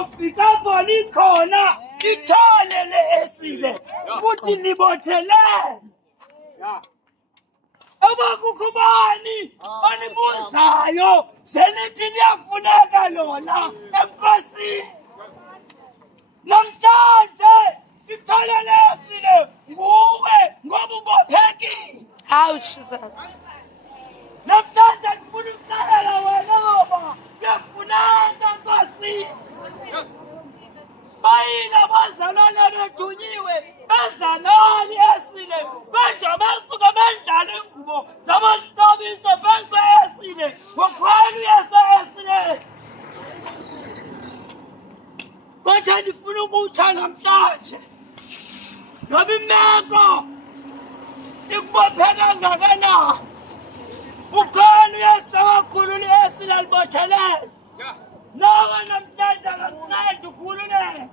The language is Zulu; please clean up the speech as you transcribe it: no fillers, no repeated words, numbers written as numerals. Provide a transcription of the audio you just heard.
lizofika likhona lithole le-esile futhi libothelele. Abakukho bani onibuzayo selithi liyafuneka lona enkosini. Namhlanje ithole le-esile nguwe ngoba ubophekile. Namhlanje ndifuna ukuxelela wena ngoba kuyafuneka nkosini. Bayile abazalwane bethunyiwe bezalali esile kodwa basuke bendlala ingubo zabantabiso phezu esile ngokhwela uyesu esile. Kodwa ndifuna ukutsha namhlanje noba imeko ikubopheka kangakanani ukhona uyesu awakhulula esile alibotshelele. Nawe namhlanje akakunceda ukhululeke.